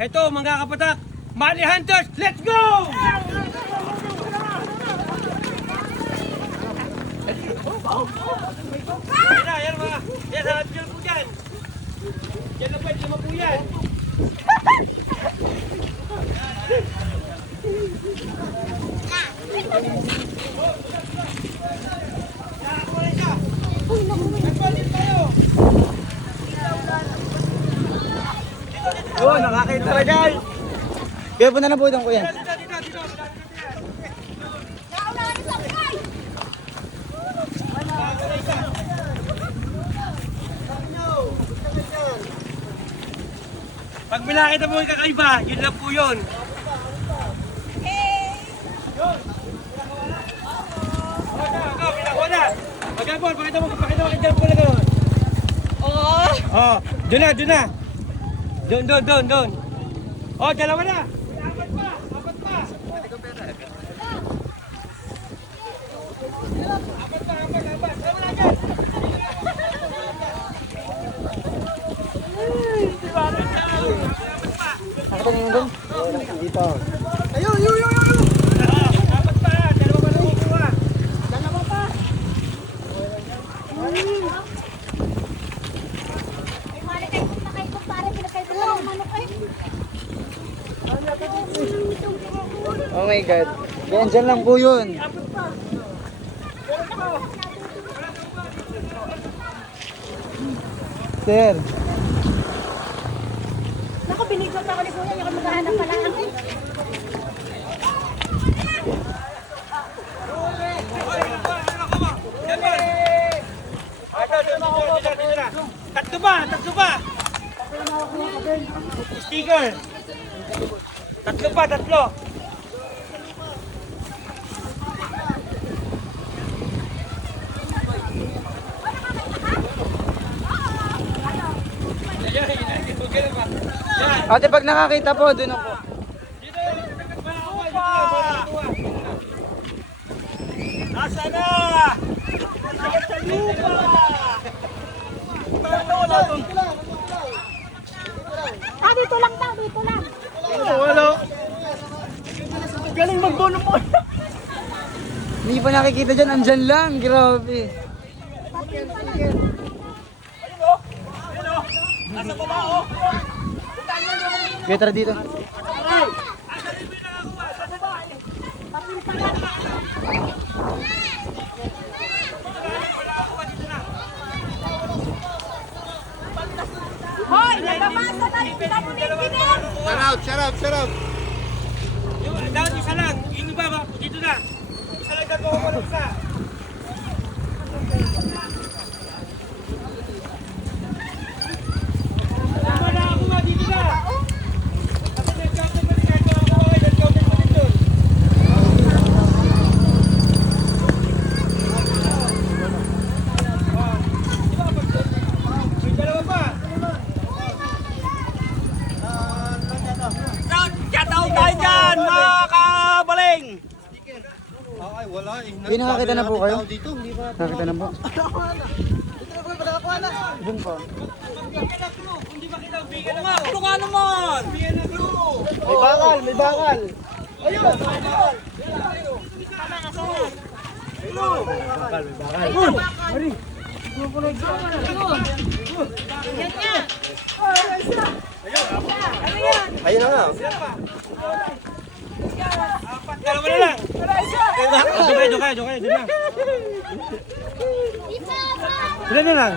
Ito mga kapatak, Money Hunters, let's go! Yan mga, yan hanap dyan po dyan. Yan lang pwede naman po yan. Oh, nakakita na guys. Kaya po na nabutan ko yan. Pag pinakita mo yung kakaiba, yun lang po yun. Pinakuha na. Magkabon, pakita mo dyan po lang gano'n. Oo. Oh, doon na. Doon. Oh, dalawa na. Apat pa. Apat pa, dalawa na agad. Ako na yung doon. Dito. Ayun. Apat pa, dalawa pa lang kukuha. Dalawa pa. Ay, mali kayo na kayo para pinakaito lang ang manok eh. Oh my God. Yan, dyan lang po yun. Sir. Naku, binigyan pa ako ni Kuya, yung maghahanap pala ako eh. Tatlo pa. Sticker. Tatlo. Ate, pag nakakita po, doon ako. Nasa na? Sa lupa! Ah, dito lang daw, dito lang. Wala. Galing magbono mo. Hindi pa nakikita dyan, andyan lang. Grabe. Nasa baba, oh! Kaya tara dito. Hoy, nagabasa na yung pinipinin! Shout out. Yung down isa lang, yung iba ba, dito na. Isa lang gagawa ko ng isa. Tama na ako nga, dito na. Kasi nag-counter pa rin kahit mga kaway, nag-counter pa rin doon. May dalawa pa. Shoutout tayo dyan, mga kabaling! Ay, wala eh. Hindi nakakita na po kayo? Nakakita na po. Doon po. Hindi ba kita bigyan na nga? Ano nga naman? Bigyan na bro! May bakal. Ayun! Ayun na nga. Dalawa na lang! Doon kayo, doon na. Ilan na lang?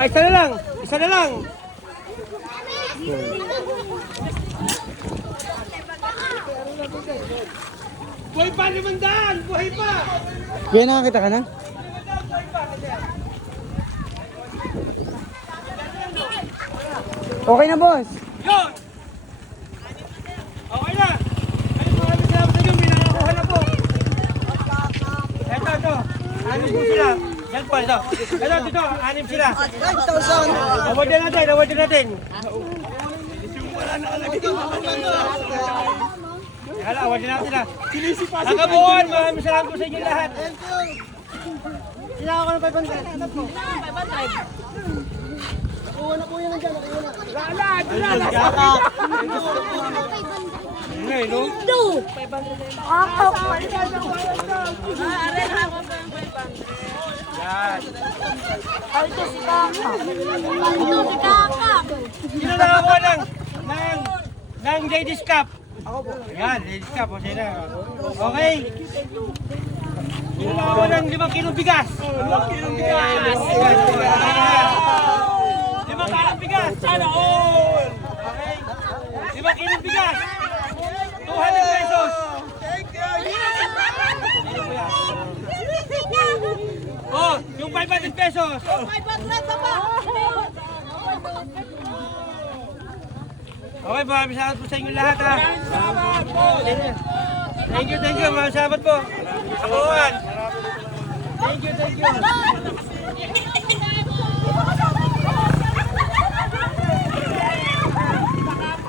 Ay, isa na lang! Buhay pa, 500! Buhay pa! Kaya nakakita ka na? Okay na, boss. Yun! Okay na! Maraming salamat sa inyo, may nakakuha na po. Ito. 6 po sila. Yan po, ito. Ito, 6 sila. 9,000. Awardin natin. Hala, awardin natin na. Nakabuhan, maraming salamat po sa inyo lahat. Sinaka ko ng 500. Ngay, no? Yan. Sino nakakuha ng ladies cup? Ako po. Yan, ladies cup. O, sino? Okay. Sino nakakuha ng 5 kilong bigas? 5 kilong bigas. 5 kilong bigas. Sana all. Okay. 5 kilong bigas. 200 pesos. Oh, yung 500 pesos. Okay, maraming salamat po sa inyo lahat ha. Thank you, maraming salamat po. Thank you.